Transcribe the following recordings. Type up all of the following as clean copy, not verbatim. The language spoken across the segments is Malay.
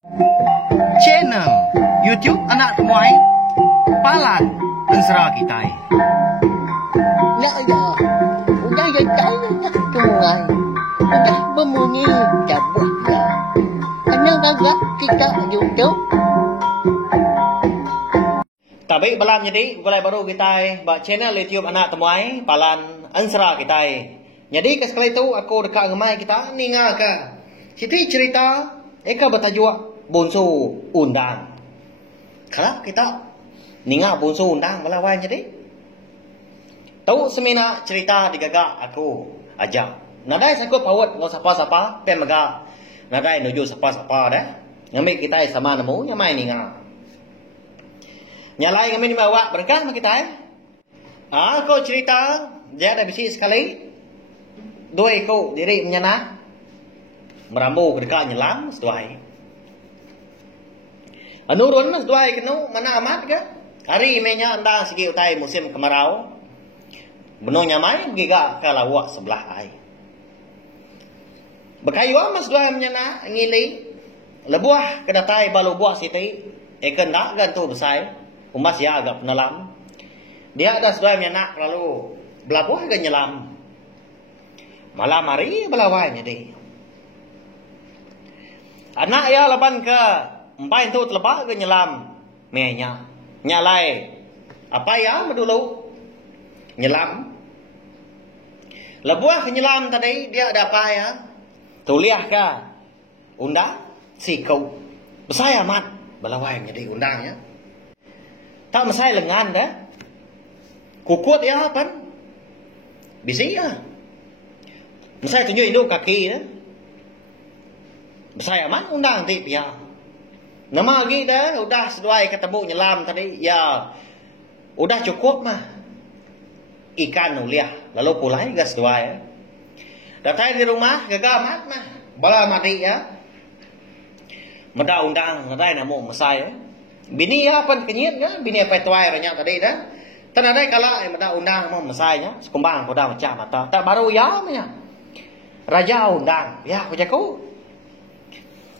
Channel YouTube Anak Temuai Palan Ensera Kitai. Nak ya, udah ya saya nak temuai. Udah berbunyi cabut ya. Karena gagak kita YouTube. Tapi balam jadi mulai baru kita buat channel YouTube Anak Temuai Palan Ensera Kitai. Jadi sekali itu aku dekat rumah kita ni ngaka. Siti cerita eka bertajuk Bonsu Undang. Kalau kita ninga Bonsu Undang balawan jadi. Tahu semina cerita digagak aku ajak. Nadai sakut pawat ngau sapa-sapa pen maga. Nadai nuju sapa-sapa dah. Ngambil kita sama nemu nyamai ninga. Nyalai ngambil ni bawa berkah sama kita aku cerita dia ada bisi sekali. Dua ikut diri menyana merambu ke dekat nyelam seduai. Anurun mas seduai kenu mana amat ke? Hari imenya anda segi utai musim kemarau. Benou nyamai giga ke lawak sebelah ai. Bekayu mas seduai menyana ngili. Lebuah ke datai balu buah siti. Ikan dak gantu besai. Umas ya agak penelam. Dia ada seduai menyana lalu belabuah ke nyelam. Malam hari belawai jadi. Anak ya lapan ke empai tu terlepas ke nyelam menya. Nyalai apa ya dulu nyelam. Lebuah ke nyelam tadi dia ada apa ya? Tuliah ke undang sikau. Besai amat belawai jadi undangnya. Tak mesai lengan dah. Kukut ya apa? Bisi ya. Mesai tunjuk induk kaki dah. Besar amat undang tip ya. Nama lagi dah udah seduai ketemu nyelam tadi ya. Udah cukup mah. Ikan uliah lalu pulai gas seduai. Datang di rumah gagal amat mah. Bala mati ya. Meda undang nadai namu mesai. Bini ya pan kenyit ya, bini apa tuai ranya tadi dah. Tanadai kala meda undang mau mesainya, sekumbang koda macam mata. Tak baru ya mah. Raja undang, ya aku jago.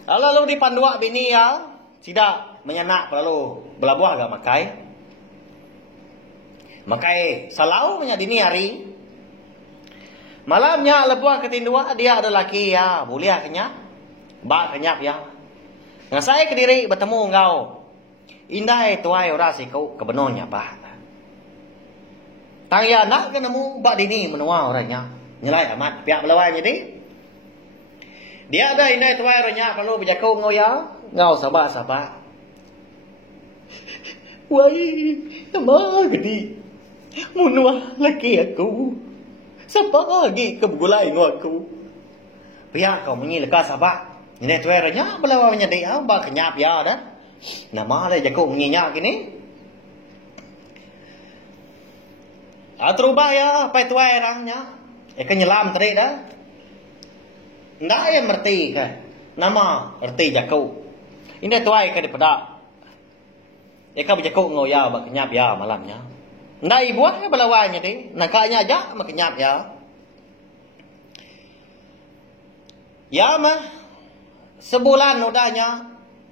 Lalu di pandua bini ya, tidak menyenak lalu belabuah agak makai. Makai salau nya dini hari. Malamnya lebuah ketindua dia ada laki ya, boleh kenyap. Bak kenyap ya. Ngasai ke diri bertemu engkau. Indah tuai ora siku kebenonnya bah. Tang ya nak ke nemu bak dini menua orangnya. Nyelai amat pihak melawan jadi. Dia ada inai tuai ronya kalau berjaku ngoya ngau sabar-sabar. Wai, nama gedi. Munua laki aku. Siapa lagi kebulai ngau aku. Pihak kau menyilaka sabar. Inai tuai ronya melawan jadi ba kenyap ya dah. Nama le jaku menginyak gini. Atrubah ya pai tuai orangnya. Ikan nyelam tadi dah. Ndak ya merti kan. Nama erti jakau. Ini tuai ke daripada. Ikan berjakau ngoya bak kenyap ya malamnya. Ndak ibu ya belawanya di. Nakanya aja mak kenyap ya. Ya mah sebulan udahnya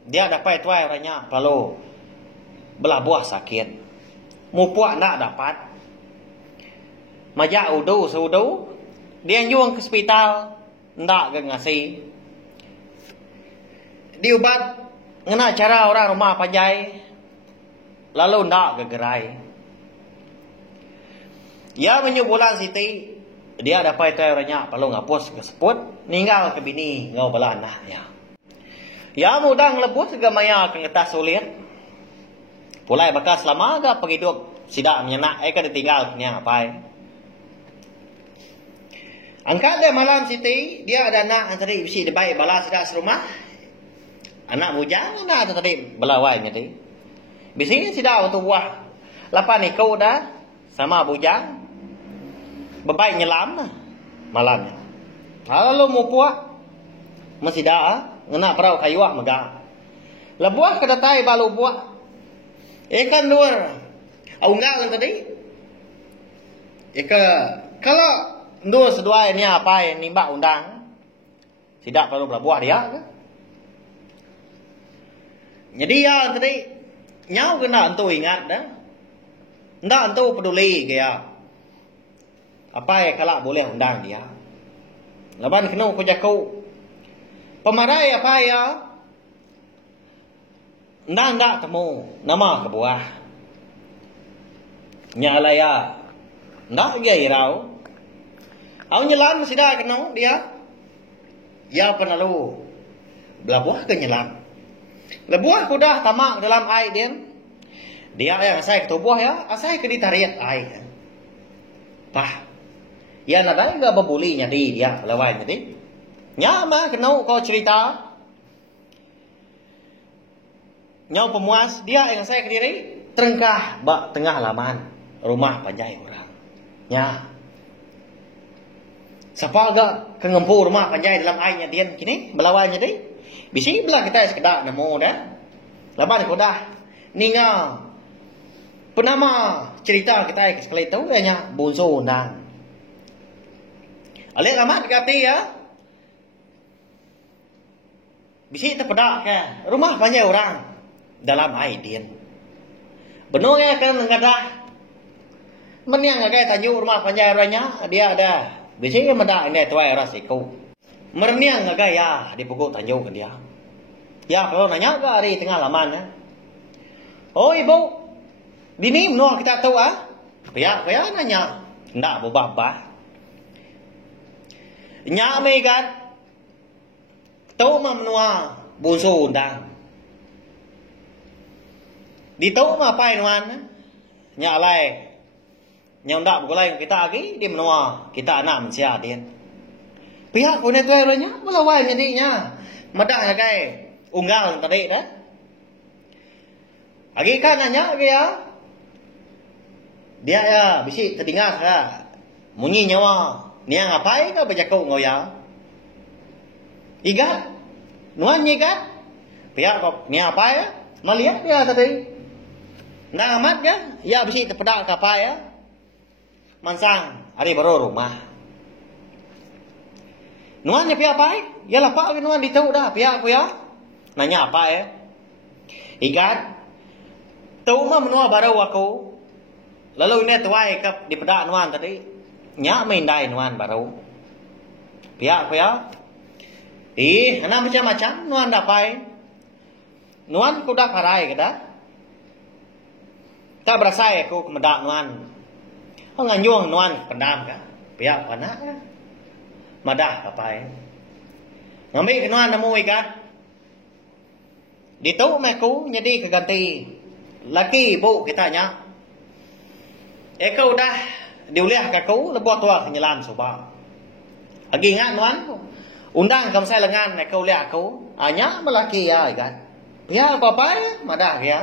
dia dapat tuai orangnya lalu belah buah sakit. Mupuak ndak dapat. Majak udu seudu. Dia nyuang ke hospital. Ndak ke ngasih. Diubat. Ngena cara orang rumah panjai. Lalu ndak ke gerai. Ya menyubulan siti. Dia dapat itu orangnya. Lalu ngapus ke seput. Ninggal ke bini. Ngau bala anaknya. Ya mudah ngelebus segamaya ke ngetas sulit. Pulai bakal selama agak penghidup. Sidak menyenak. Kan ditinggal. Ini ngapain. Angkat dia malam siti, dia ada anak tadi bisi dia baik balas dah serumah. Anak bujang anak tadi belawai tadi. Bisi sidak waktu buah. Lapan ikut dah sama bujang. Bebaik nyelam malamnya. Lalu mau puak masih dah ngena perahu kayuah megah. Lebuah ke datai balu buah. Ikan luar. Aunggal tadi. Kalau Ndu seduai ni apa yang nimba undang. Tidak perlu berbuah dia ke? Jadi ya tadi nyau kena antu ingat dah. Ndak antu peduli ke ya. Apa ya kalau boleh undang dia. Laban kena ku jaku. Pemarai apa ya? Ndak temu nama ke buah. Nyala ya. Ndak dia irau. Au nyelam masih dah kena dia. Ya penalu. Belah buah ke nyelam. Lebuah kuda tamak dalam air dia. Dia yang asai ke tubuh ya, asai ke ditariat air. Pah. Ya nadai enggak berbuli nyadi dia lawan nyadi. Nya mah kena kau cerita. Nyau pemuas dia yang asai ke diri terengkah bak tengah laman rumah panjai orang. Nya. Siapa agak kengempu rumah panjai dalam airnya dia kini melawan nyadi. Bisi belah kita sekedar nemu dah. Laban ko dah. Ninga. Penama cerita kita sekali tahu nya bonzo undang. Alek amat kata ya. Bisi terpedak ke rumah banyak orang dalam air dia. Benar ya kan ngadah. Meniang agak tajuk rumah panjai orangnya dia ada. Bisi medak ini tuai rasiku. Merniang agak ya di pokok tanjung ke dia. Ya kalau nanya ke hari tengah laman ya. Oh ibu, bini menua kita tahu ah. Pihak nanya, ndak bobah. Nya me kan. Tahu mah menua bonso undang. Di tahu mah pai nuan. Nya lai. Nya ndak bukulai kita lagi di menua kita anak mensia dia. Pihak ko neto nya melawai nyadinya. Madah kai unggal tadi dah. Agi kan nanya dia. Dia ya bisi teringat ha. Munyi nyawa. Nia ngapai ka bajakau ngoya. Igat. Nuan nyigat. Pihak kok nia apa ya? Melihat dia tadi. Nang amat kan? Ya bisi terpedak ka apa ya? Mansang hari baru rumah. Nuan ya pihak apa? Ya lah pak nuan ditahu dah pihak aku ya. Nanya apa ya? Igat. Tahu mah menua baru aku. Lalu ini tuai kap di pedak nuan tadi. Nya main dai nuan baru. Pihak aku ya. Ana macam-macam nuan dapai. Nuan ku dah karai ke dah. Tak berasa aku kemedak nuan. Oh nganyuang nuan pendam ka. Pihak panak ka. Madah apa ya? Ngambil kenuan nemu ikan. Ditahu meku jadi keganti laki ibu kita nya. Eko dah diuliah kaku lebuat tua kenyelan soba. Lagi ingat nuan. Undang kamu saya lengan eko uliah aku. Anya melaki ya ikan. Ya apa ya? Madah ya.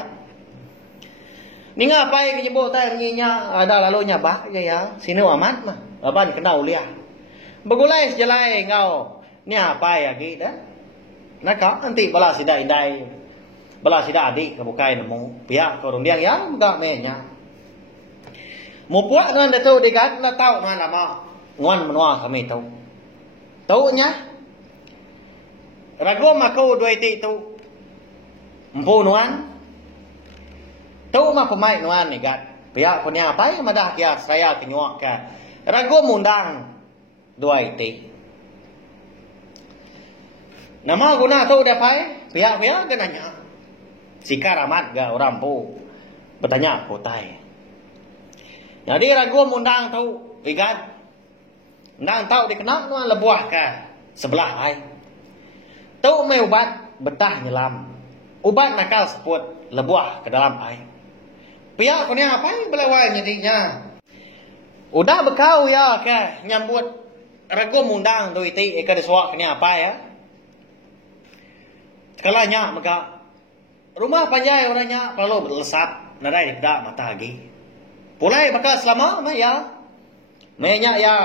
Ni ngapai kenyebut tay nginya ada lalunya bah ya. Sini amat mah. Aban kena uliah. Begulai sejalai engkau. Ni apa ya kita? Nak nanti bala sida indai. Bala sida adik kebukai nemu. Pihak korong dia ya enggak menya. Mu puak nuan dah tahu dekat na tahu nuan nama. Nuan menua kami tahu. Tahu nya? Ragu maku dua itu tu. Empu nuan. Tahu mah pemain nuan ni gat. Pihak punya apa yang madah kia saya kenyuak ka. Ragu mundang dua itu. Nama guna tahu dapai pihak ke nanya. Sikar amat ga orang pu bertanya kotai. Jadi ragu mundang tahu igat. Ndang tahu dikenal nuan lebuah ka sebelah ai. Tahu mai ubat betah nyelam. Ubat nakal seput lebuah ke dalam ai. Pihak punya apa yang belawai nyadinya. Udah bekau ya ke nyambut ragu mundang do iti eka deswak ni apa ya? Kalanya maka rumah panjai orangnya perlu berlesat nadai dak mata lagi. Pulai bakal selama mah ya. Menya ya.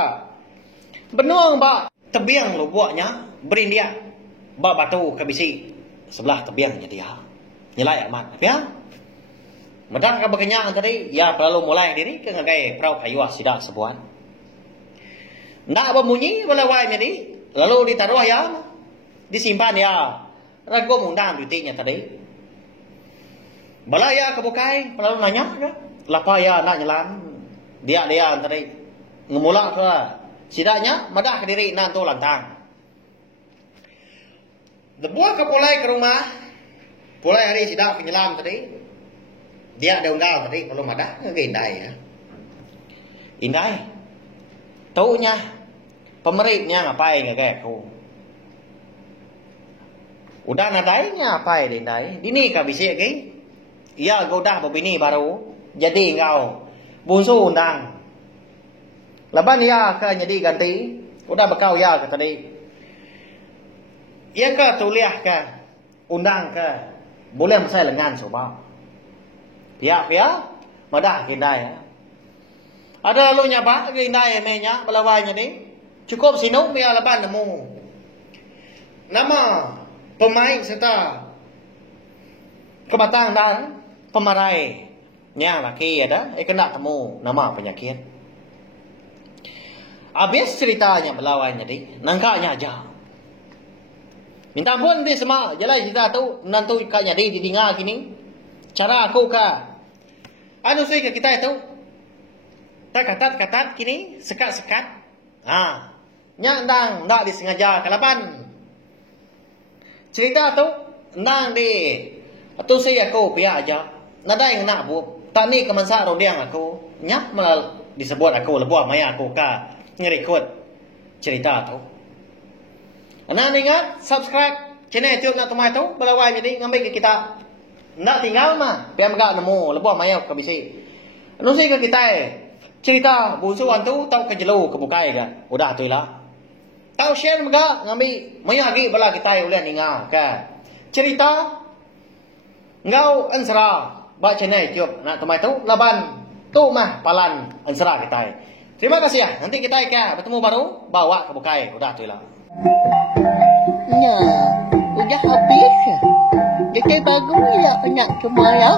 Benung ba tebiang lo buatnya beri dia ba batu ke bisi sebelah tebiangnya dia. Nyelai amat ya. Medak ka berkenyang tadi ya perlu mulai diri ke ngagai prau kayu sidak sebuan. Ndak berbunyi belawai jadi lalu ditaruh ya disimpan ya ragu mundang dutinya tadi Balaya ke bukai, lalu nanya ke, lapa ya nak nyelam, dia tadi ngemulak ke, sidaknya madah ke diri nanto lantang. Debuah ke pulai ke rumah, pulai hari sidak penyelam tadi, dia ada unggal tadi, kalau madah ke indai ya, indai, taunya pemeriknya ngapain kayak aku. Udah nadainya apa ya indai, ini kah bisa ke? Ya, kau dah berbini baru, jadi engkau busu undang. Leban ya ke jadi ganti, udah bekau ya ke tadi. Ya ke tuliah ke, undang ke, boleh saya lengan coba. Ya, madah kindai ya. Ada lalu nyapa kindai menya melawainya ni, cukup sinuk biar leban nemu. Nama pemain serta kebatang dan pemarai nya laki ada kena temu nama penyakit. Habis ceritanya berlawannya di nangkanya aja. Minta ampun di semua jalan cerita tu nanti kaknya di didengar kini. Cara aku ka anu sih ke kita itu tak katat kini sekat. Nya ndang ndak disengaja kalapan. Cerita tu ndang di tu sih aku pihak aja. Nada yang nak bu, tak ni kemansa rodiang aku, nyak malah disebut aku lebuah maya aku ka ngerikut cerita tu. Anak ingat subscribe channel YouTube nak tumai tu, belawai jadi ngambil ke kita. Nak tinggal mah, biar enggak nemu lebuah maya ke bisi. Anu sih ke kita cerita busuan tu tau ke jelu ke bukai kan. Udah tu lah. Tau share enggak ngambil maya lagi bala kita ulian ingat kan. Cerita ngau ansra ba channel YouTube nak tumai tu laban tu mah palan ansra kita. Terima kasih ya. Nanti kita bertemu baru bawa ke bukai. Udah tu lah. Nah, udah habis. Jadi bagus ya nak semua ya.